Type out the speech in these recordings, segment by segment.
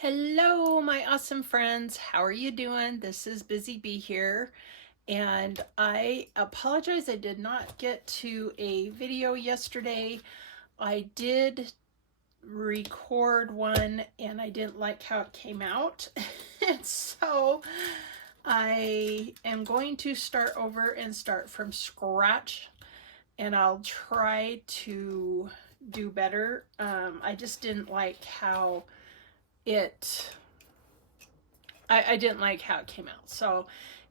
Hello, my awesome friends. How are you doing? This is Busy Bee here, and I apologize I did not get to a video yesterday. I did record one and I didn't like how it came out. And so I am going to start over and start from scratch, and I'll try to do better. I just didn't like how it I didn't like how it came out. So,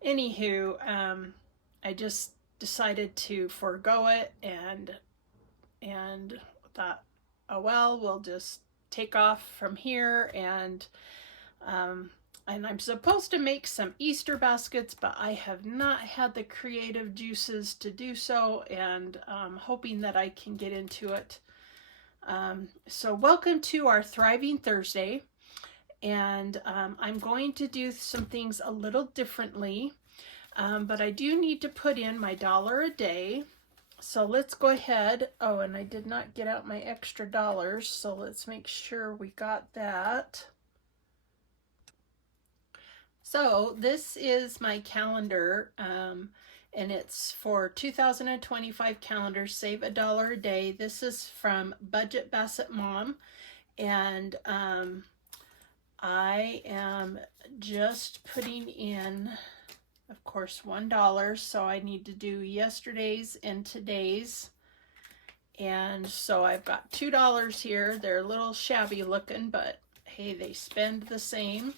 anywho, I just decided to forego it and thought, oh well, we'll just take off from here and I'm supposed to make some Easter baskets, but I have not had the creative juices to do so, and I'm hoping that I can get into it. So welcome to our Thriving Thursday. And I'm going to do some things a little differently, but I do need to put in my dollar a day. So let's go ahead. Oh, and I did not get out my extra dollars, so let's make sure we got that. So this is my calendar, and it's for 2025 calendar, save $1 a day. This is from Budget Basset Mom, and I am just putting in, of course, $1. So I need to do yesterday's and today's. And so I've got $2 here. They're a little shabby looking, but hey, they spend the same.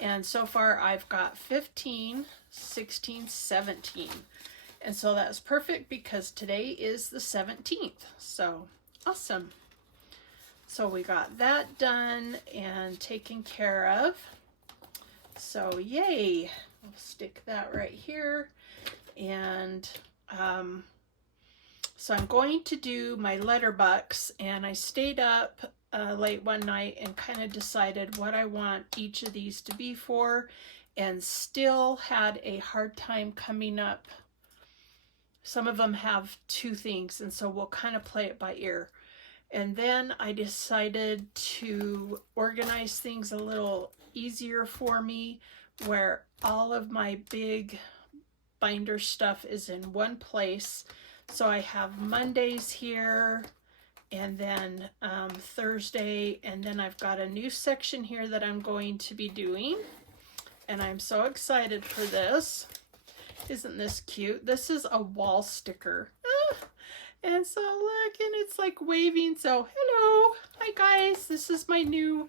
And so far I've got 15, 16, 17. And so that's perfect because today is the 17th. So awesome. So we got that done and taken care of. So yay, I'll stick that right here. And so I'm going to do my letterbucks, and I stayed up late one night and kind of decided what I want each of these to be for, and still had a hard time coming up. Some of them have two things, and so we'll kind of play it by ear. And then I decided to organize things a little easier for me, where all of my big binder stuff is in one place. So I have Mondays here, and then Thursday, and then I've got a new section here that I'm going to be doing. And I'm so excited for this. Isn't this cute? This is a wall sticker. And so look, and it's like waving. So hello, hi guys. This is my new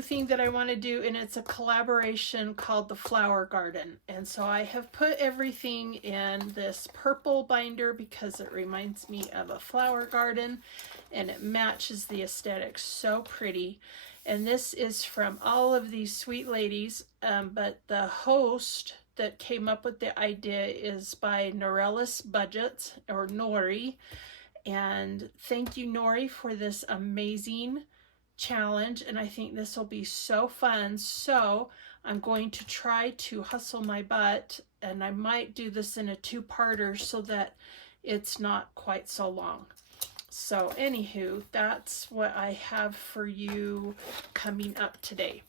thing that I want to do, and it's a collaboration called the Flower Garden. And so I have put everything in this purple binder because it reminds me of a flower garden, and it matches the aesthetic so pretty. And this is from all of these sweet ladies, but the host that came up with the idea is by BusyBeeBudgets, or Nori. And thank you, Nori, for this amazing challenge. And I think this will be so fun. So I'm going to try to hustle my butt, and I might do this in a two-parter so that it's not quite so long. So anywho, that's what I have for you coming up today.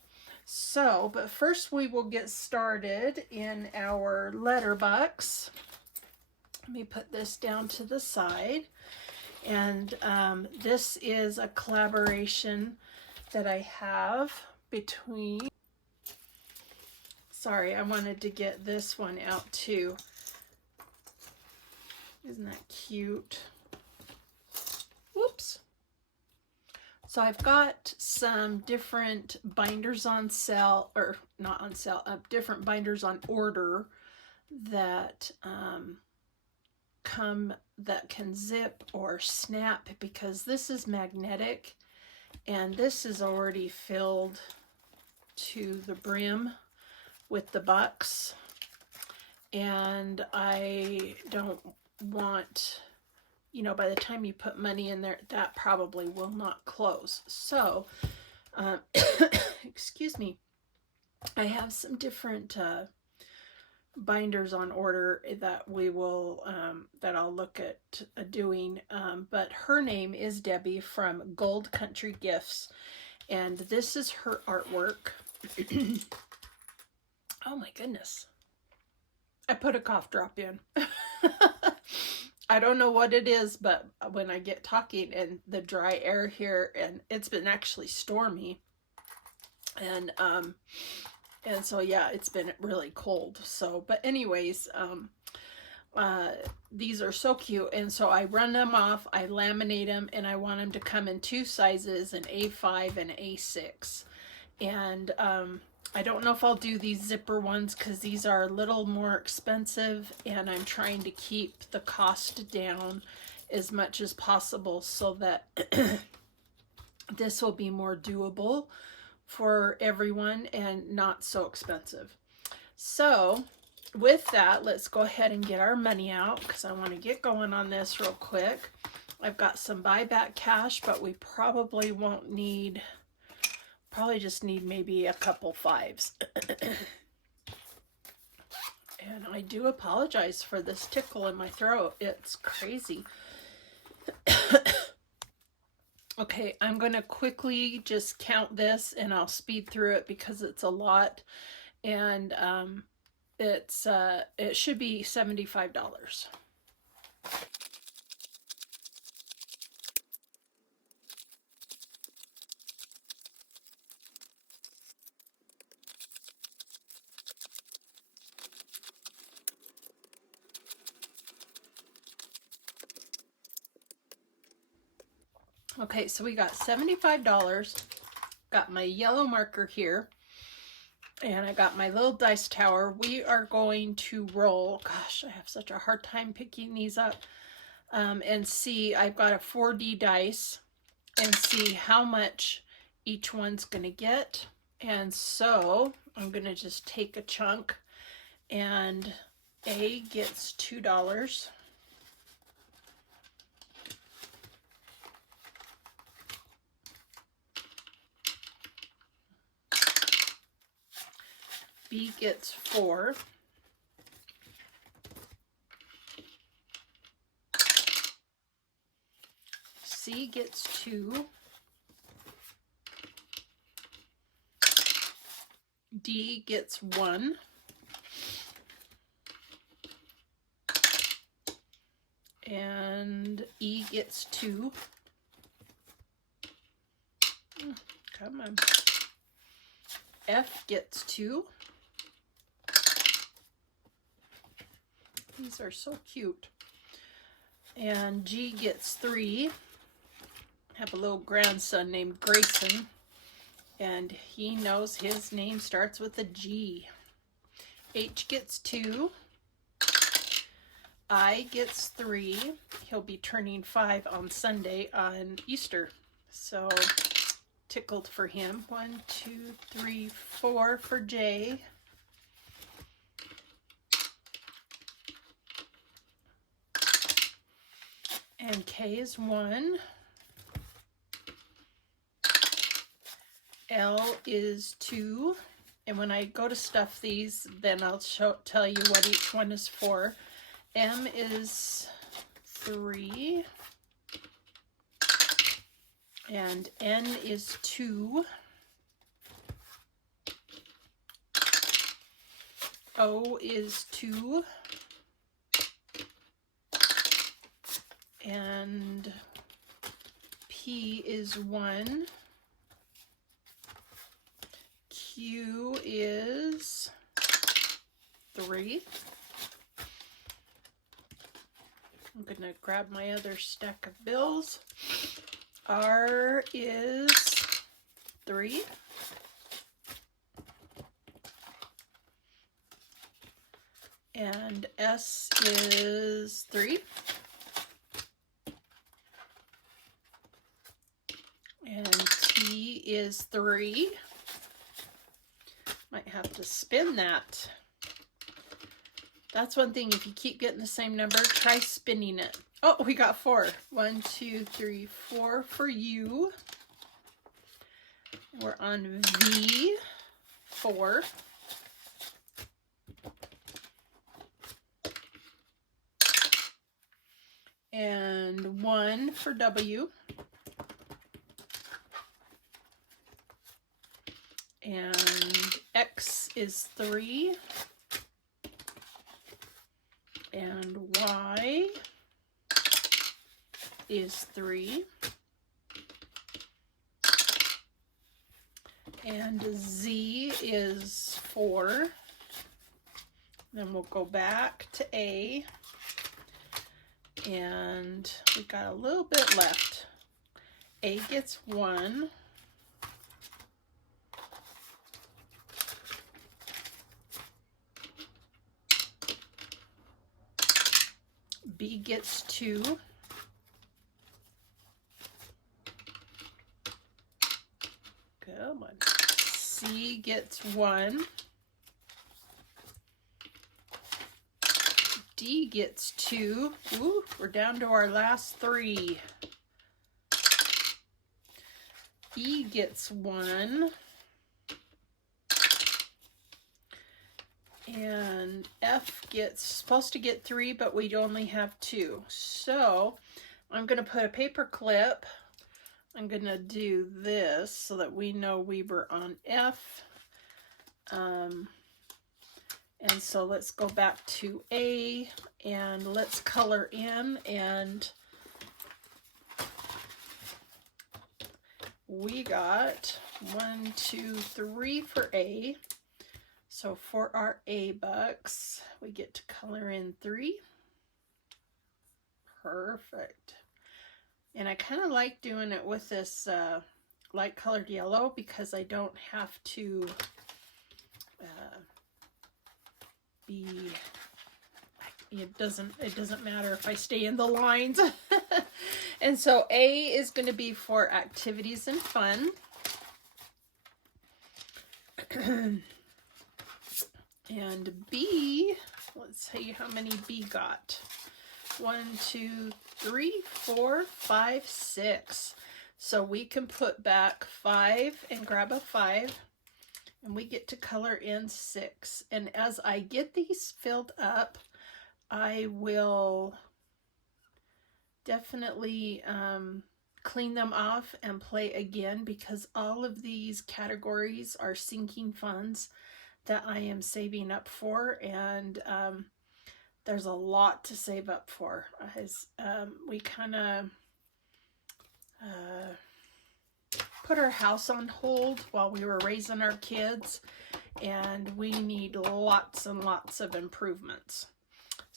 So, but first we will get started in our letterbox. Let me put this down to the side. And this is a collaboration that I have between, sorry, I wanted to get this one out too. Isn't that cute? Whoops. So I've got some different binders on sale, or not on sale, different binders on order that that can zip or snap, because this is magnetic, and this is already filled to the brim with the bucks, and I don't want, you know, by the time you put money in there, that probably will not close. So, excuse me, I have some different binders on order that we will, that I'll look at doing. But her name is Debbie from Gold Country Gifts. And this is her artwork. Oh my goodness. I put a cough drop in. I don't know what it is, but when I get talking and the dry air here, and it's been actually stormy, and so yeah, it's been really cold. So, but anyways, these are so cute, and so I run them off, I laminate them, and I want them to come in 2 sizes, an A5 and A6. And I don't know if I'll do these zipper ones because these are a little more expensive, and I'm trying to keep the cost down as much as possible so that this will be more doable for everyone and not so expensive. So with that, let's go ahead and get our money out because I want to get going on this real quick. I've got some buyback cash, but we probably won't need, probably just need maybe a couple 5s. And I do apologize for this tickle in my throat. It's crazy. Okay, I'm going to quickly just count this and I'll speed through it because it's a lot. And it should be $75. Okay, so we got $75. Got my yellow marker here. And I got my little dice tower. We are going to roll. Gosh, I have such a hard time picking these up. And see, I've got a 4D dice. And see how much each one's going to get. And so I'm going to just take a chunk. And A gets $2. B gets 4. C gets 2. D gets 1. And E gets 2. Come on. F gets 2. These are so cute. And G gets 3. I have a little grandson named Grayson, and he knows his name starts with a G. H gets 2. I gets 3. He'll be turning 5 on Sunday on Easter. So tickled for him. 1, 2, 3, 4 for J. And K is 1. L is 2. And when I go to stuff these, then I'll tell you what each one is for. M is 3. And N is 2. O is 2. And P is 1. Q is 3. I'm going to grab my other stack of bills. R is 3. And S is 3. And T is 3. Might have to spin that. That's one thing, if you keep getting the same number, try spinning it. Oh, we got 4. 1, 2, 3, 4 for you. We're on V, 4. And 1 for W. and X is 3, and Y is 3, and Z is 4. Then we'll go back to A, and we got a little bit left. A gets 1. B gets 2. Come on. C gets 1. D gets 2. Ooh, we're down to our last 3. E gets 1. And F gets supposed to get 3, but we only have 2. So I'm going to put a paper clip. I'm going to do this so that we know we were on F. And so let's go back to A and let's color in, and we got 1, 2, 3 for A. So for our A bucks, we get to color in 3. Perfect. And I kind of like doing it with this light colored yellow because I don't have to it doesn't matter if I stay in the lines. And so A is going to be for activities and fun. And B, let's see how many B got. 1, 2, 3, 4, 5, 6. So we can put back 5 and grab a 5. And we get to color in 6. And as I get these filled up, I will definitely clean them off and play again, because all of these categories are sinking funds that I am saving up for, and there's a lot to save up for. As we kind of put our house on hold while we were raising our kids, and we need lots and lots of improvements.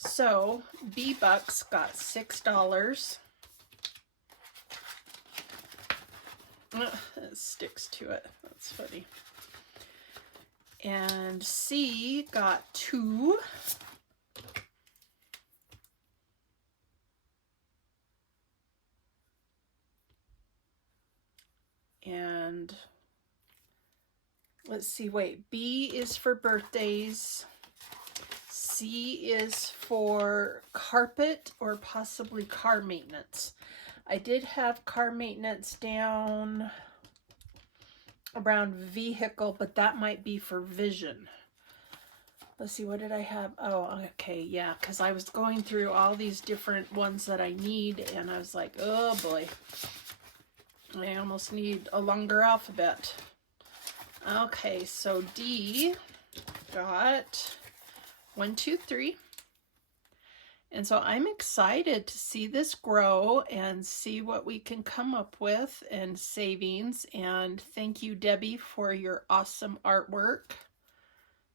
So B bucks got $6. It sticks to it. That's funny. And C got 2. And let's see, wait, B is for birthdays. C is for carpet or possibly car maintenance. I did have car maintenance down around vehicle, but that might be for vision. Let's see, what did I have? Oh, okay, yeah, because I was going through all these different ones that I need, and I was like, oh boy, I almost need a longer alphabet. Okay, so D got 1, 2, 3. And so I'm excited to see this grow and see what we can come up with and savings. And thank you, Debbie, for your awesome artwork.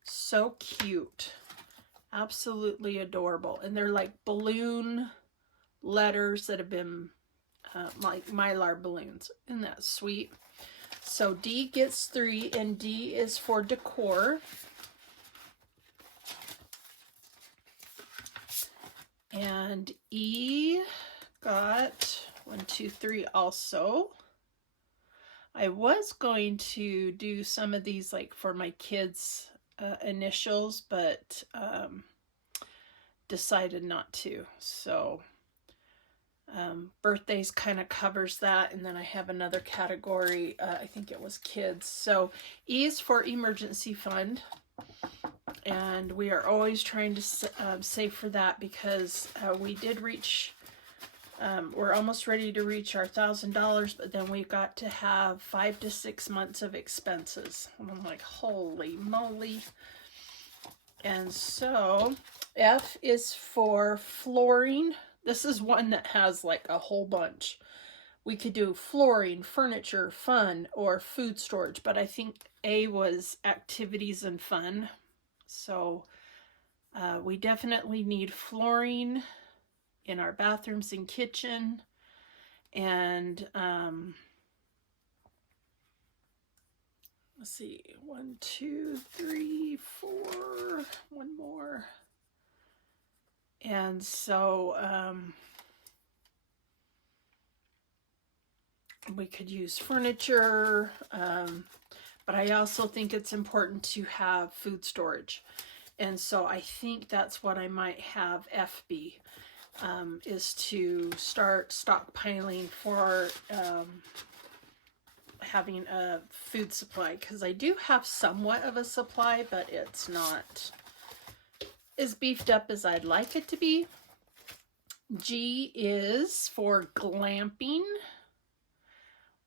So cute. Absolutely adorable. And they're like balloon letters that have been like Mylar balloons. Isn't that sweet? So D gets 3, and D is for decor. And E got 1, 2, 3 also. I was going to do some of these like for my kids' initials, but decided not to. So birthdays kind of covers that, and then I have another category, I think it was kids. So E is for emergency fund. And we are always trying to save for that, because we did reach We're almost ready to reach our $1,000, but then we've got to have 5 to 6 months of expenses. And I'm like, holy moly. And so F is for flooring. This is one that has like a whole bunch. We could do flooring, furniture, fun, or food storage, but I think A was activities and fun. So we definitely need flooring in our bathrooms and kitchen. And let's see, 1, 2, 3, 4, one more. And so we could use furniture, but I also think it's important to have food storage. And so I think that's what I might have FB, is to start stockpiling for having a food supply, because I do have somewhat of a supply, but it's not as beefed up as I'd like it to be. G is for glamping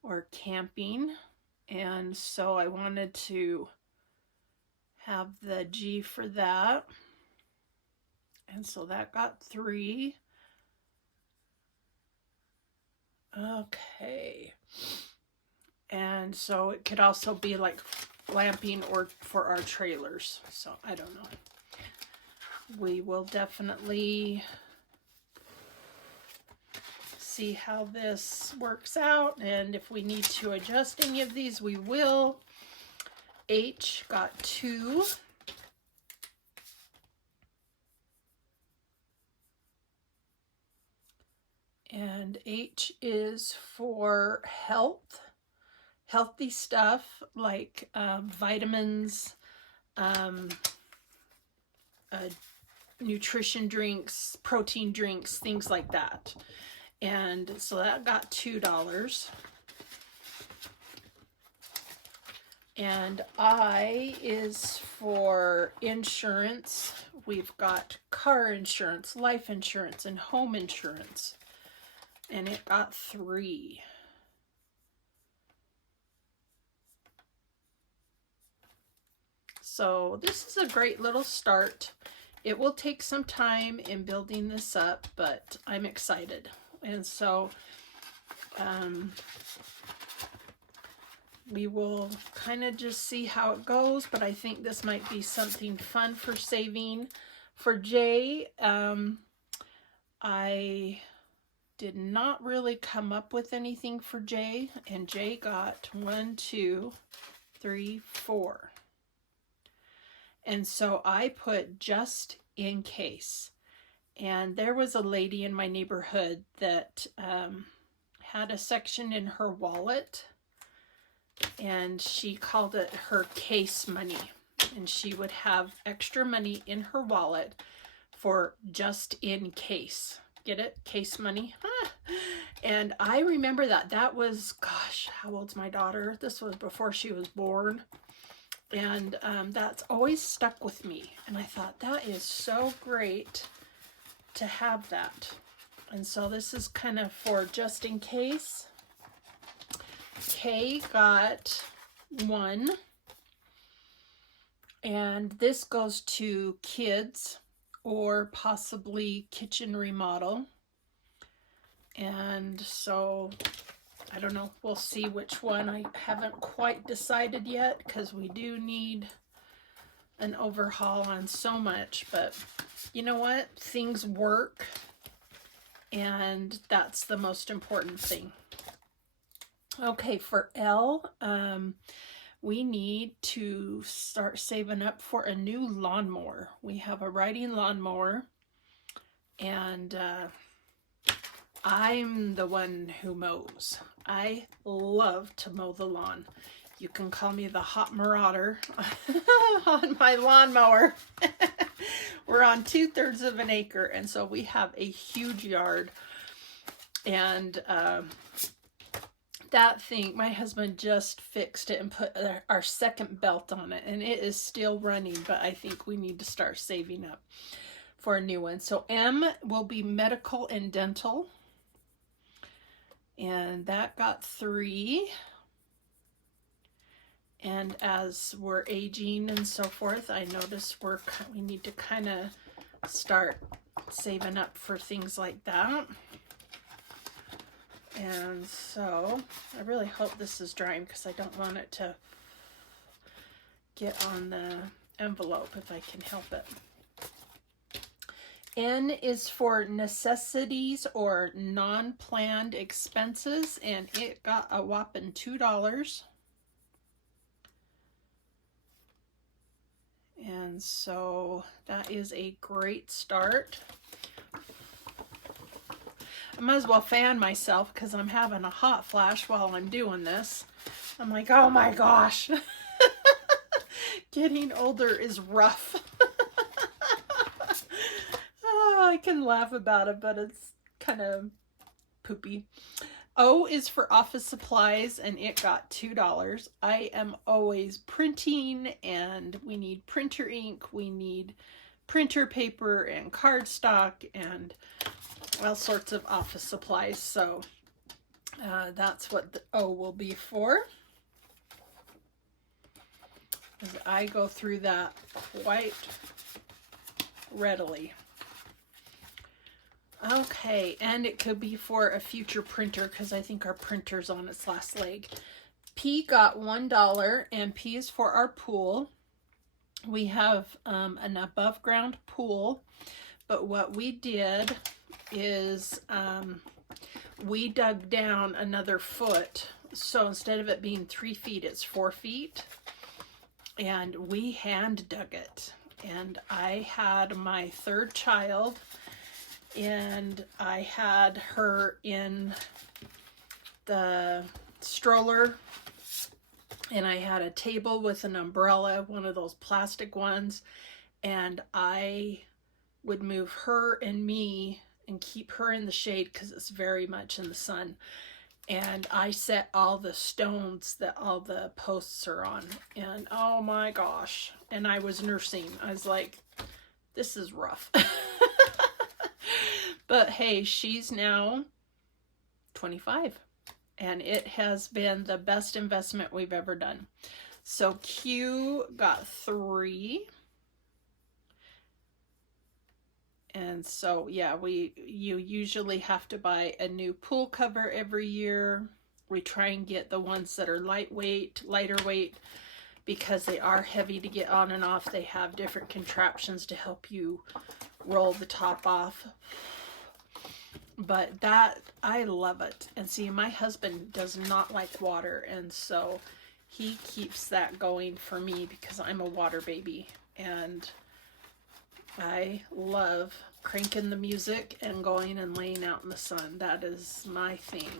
or camping, and so I wanted to have the G for that, and so that got 3. Okay, and so it could also be like glamping or for our trailers, so I don't know. We will definitely see how this works out, and if we need to adjust any of these, we will. H got 2. And H is for health, healthy stuff like vitamins, nutrition drinks, protein drinks, things like that. And so that got $2. And I is for insurance. We've got car insurance, life insurance, and home insurance. And it got 3. So this is a great little start. It will take some time in building this up, but I'm excited. And so we will kind of just see how it goes, but I think this might be something fun for saving. For J, I did not really come up with anything for J, and J got 1, 2, 3, 4. And so I put just in case. And there was a lady in my neighborhood that had a section in her wallet, and she called it her case money. And she would have extra money in her wallet for just in case. Get it? Case money. And I remember that. That was, gosh, how old's my daughter? This was before she was born. And that's always stuck with me. And I thought, that is so great to have that. And so this is kind of for just in case. K got 1. And this goes to kids or possibly kitchen remodel. And so I don't know, we'll see which one. I haven't quite decided yet, because we do need an overhaul on so much, but you know what? Things work, and that's the most important thing. Okay, for L, we need to start saving up for a new lawnmower. We have a riding lawnmower, and I'm the one who mows. I love to mow the lawn. You can call me the hot marauder on my lawnmower. We're on 2/3 of an acre, and so we have a huge yard. And that thing, my husband just fixed it and put our second belt on it, and it is still running, but I think we need to start saving up for a new one. So M will be medical and dental. And that got 3. And as we're aging and so forth, I notice we need to kind of start saving up for things like that. And so I really hope this is drying because I don't want it to get on the envelope if I can help it. N is for necessities or non-planned expenses, and it got a whopping $2. And so that is a great start. I might as well fan myself because I'm having a hot flash while I'm doing this. I'm like, oh my gosh. Getting older is rough. Oh, I can laugh about it, but it's kind of poopy. O is for office supplies, and it got $2. I am always printing, and we need printer ink, we need printer paper and cardstock and all sorts of office supplies. So that's what the O will be for. As I go through that quite readily. Okay, and it could be for a future printer because I think our printer's on its last leg. P got $1, and P is for our pool. We have an above ground pool, but what we did is we dug down another foot. So instead of it being 3 feet, it's 4 feet. And we hand dug it. And I had my 3rd child, and I had her in the stroller, and I had a table with an umbrella, one of those plastic ones, and I would move her and me and keep her in the shade because it's very much in the sun. And I set all the stones that all the posts are on, and oh my gosh. And I was nursing. I was like, this is rough. But hey, she's now 25, and it has been the best investment we've ever done. So Q got 3. And so, yeah, you usually have to buy a new pool cover every year. We try and get the ones that are lighter weight, because they are heavy to get on and off. They have different contraptions to help you roll the top off. But that, I love it. And see, my husband does not like water, and so he keeps that going for me because I'm a water baby. And I love cranking the music and going and laying out in the sun. That is my thing.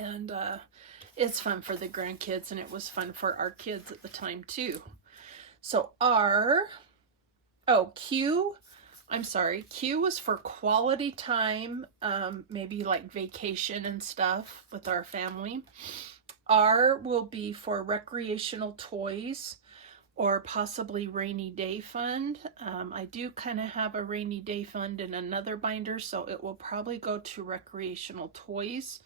And it's fun for the grandkids, and it was fun for our kids at the time too. So Q was for quality time, maybe like vacation and stuff with our family. R will be for recreational toys, or possibly rainy day fund. I do kind of have a rainy day fund in another binder, so it will probably go to recreational toys.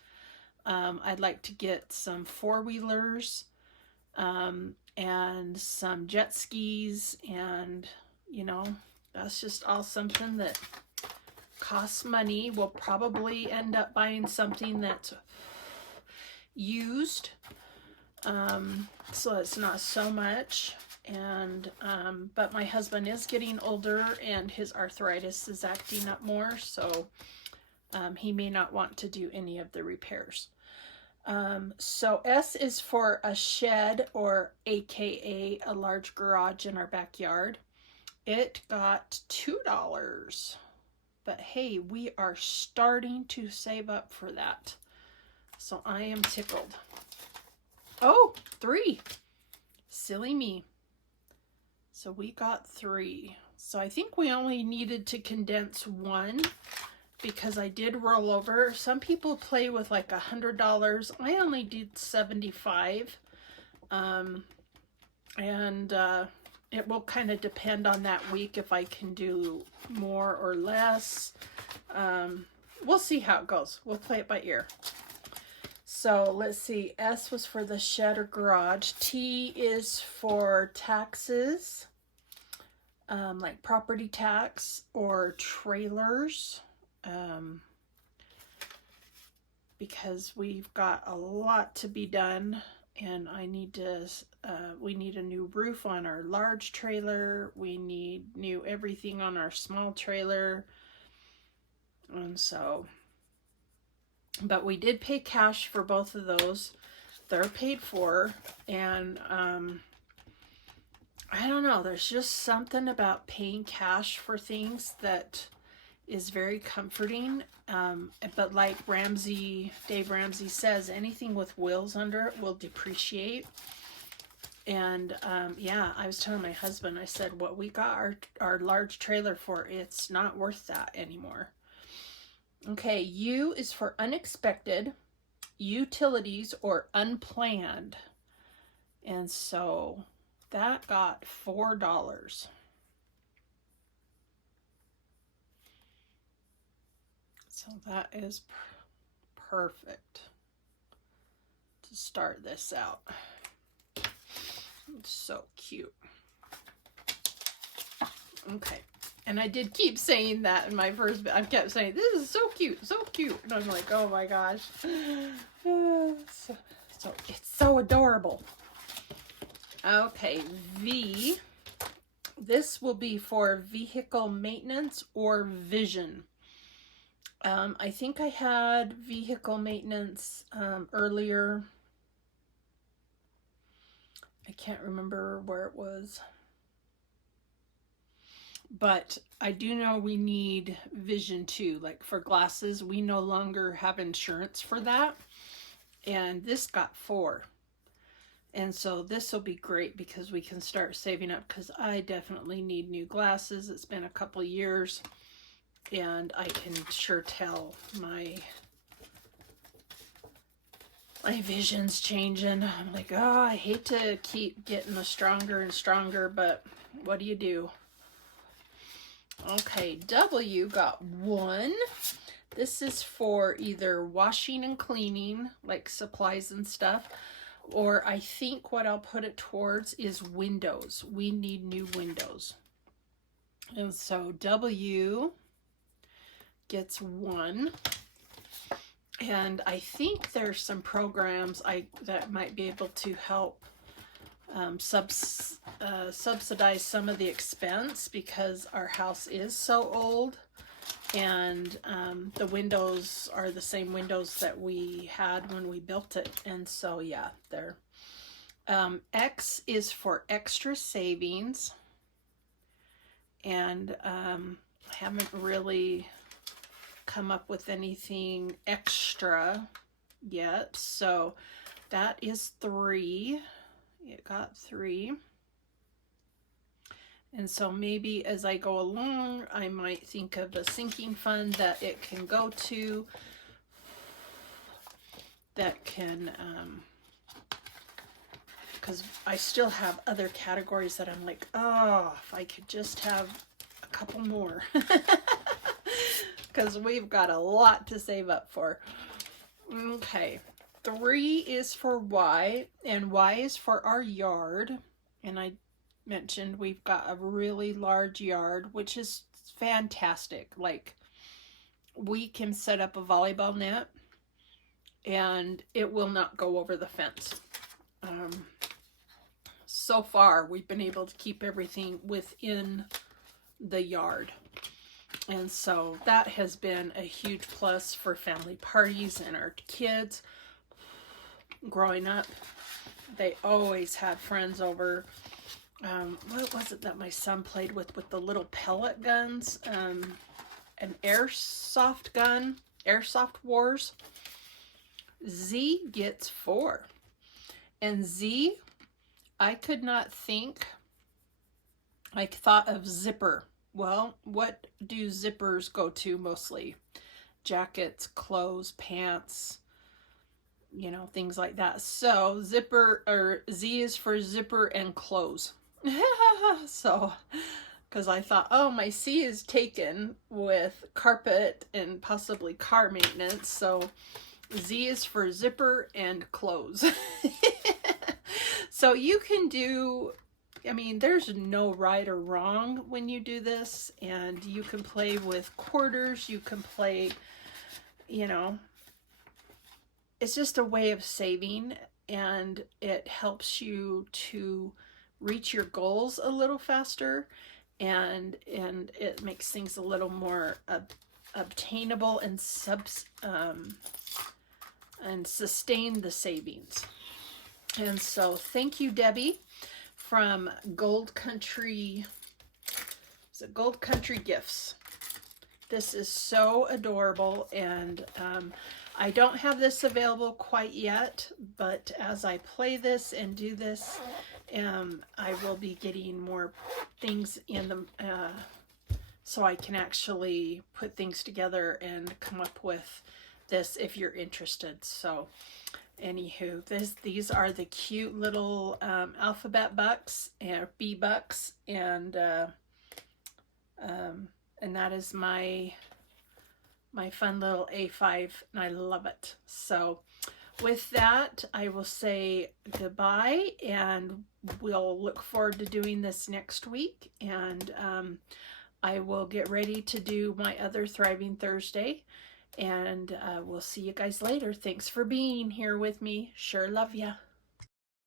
I'd like to get some 4-wheelers and some jet skis, and you know, that's just all something that costs money. We'll probably end up buying something that's used, so it's not so much. And but my husband is getting older, and his arthritis is acting up more, so he may not want to do any of the repairs. So S is for a shed, or AKA a large garage in our backyard. It got $2, but hey, we are starting to save up for that, so I am tickled. Oh, 3. Silly me. So we got 3. So I think we only needed to condense 1, because I did roll over. Some people play with like $100. I only did 75. And it will kind of depend on that week if I can do more or less. we'll see how it goes. We'll play it by ear. So let's see. S was for the shed or garage. T is for taxes, like property tax or trailers, because we've got a lot to be done, and I need to, we need a new roof on our large trailer. We need new everything on our small trailer. And so, but we did pay cash for both of those. They're paid for, and I don't know, there's just something about paying cash for things that is very comforting. But like Dave Ramsey says, anything with wheels under it will depreciate. And yeah, I was telling my husband, I said, what we got our large trailer for, it's not worth that anymore. Okay, U is for unexpected, utilities, or unplanned. And so that got $4. So that is perfect to start this out. It's so cute. Okay. And I did keep saying that in my first bit. I kept saying, this is so cute, so cute. And I'm like, oh my gosh. So it's so adorable. Okay, V. This will be for vehicle maintenance or vision. I think I had vehicle maintenance earlier. I can't remember where it was. But I do know we need vision too. Like for glasses, we no longer have insurance for that. And this got $4. And so this will be great because we can start saving up, because I definitely need new glasses. It's been a couple years, and I can sure tell my vision's changing. I'm like, oh, I hate to keep getting the stronger and stronger, but what do you do? Okay, W got 1. This is for either washing and cleaning, like supplies and stuff, or I think what I'll put it towards is windows. We need new windows. And so W gets 1. And I think there's some programs that might be able to help subsidize some of the expense, because our house is so old, and the windows are the same windows that we had when we built it. And so yeah, there. X is for extra savings, and I haven't really come up with anything extra yet, so that is 3. It got 3. And so maybe as I go along, I might think of a sinking fund that it can go to, that can, because I still have other categories that I'm like, oh, if I could just have a couple more. Because we've got a lot to save up for. Okay. 3 is for Y, and Y is for our yard. And I mentioned we've got a really large yard, which is fantastic. Like, we can set up a volleyball net and it will not go over the fence. So far, we've been able to keep everything within the yard. And so that has been a huge plus for family parties and our kids. Growing up, they always had friends over. What was it that my son played with the little pellet guns? An airsoft gun, Airsoft Wars. Z gets 4. And Z, I could not think. I thought of zipper. Well, what do zippers go to mostly? Jackets, clothes, pants, you know, things like that. So zipper, or Z is for zipper and clothes. So because I thought, oh, my C is taken with carpet and possibly car maintenance, so Z is for zipper and clothes. So you can do, I mean, there's no right or wrong when you do this, and you can play with quarters, you can play, you know, it's just a way of saving, and it helps you to reach your goals a little faster, and it makes things a little more obtainable and sustain the savings. And so thank you, Debbie, from Gold Country. Is it Gold Country Gifts? This is so adorable, and I don't have this available quite yet, but as I play this and do this, I will be getting more things in the so I can actually put things together and come up with this if you're interested. So anywho, these are the cute little alphabet bucks and bee bucks, and that is my fun little A5, and I love it. So with that, I will say goodbye, and we'll look forward to doing this next week, and I will get ready to do my other Thriving Thursday, and we'll see you guys later. Thanks for being here with me. Sure love ya.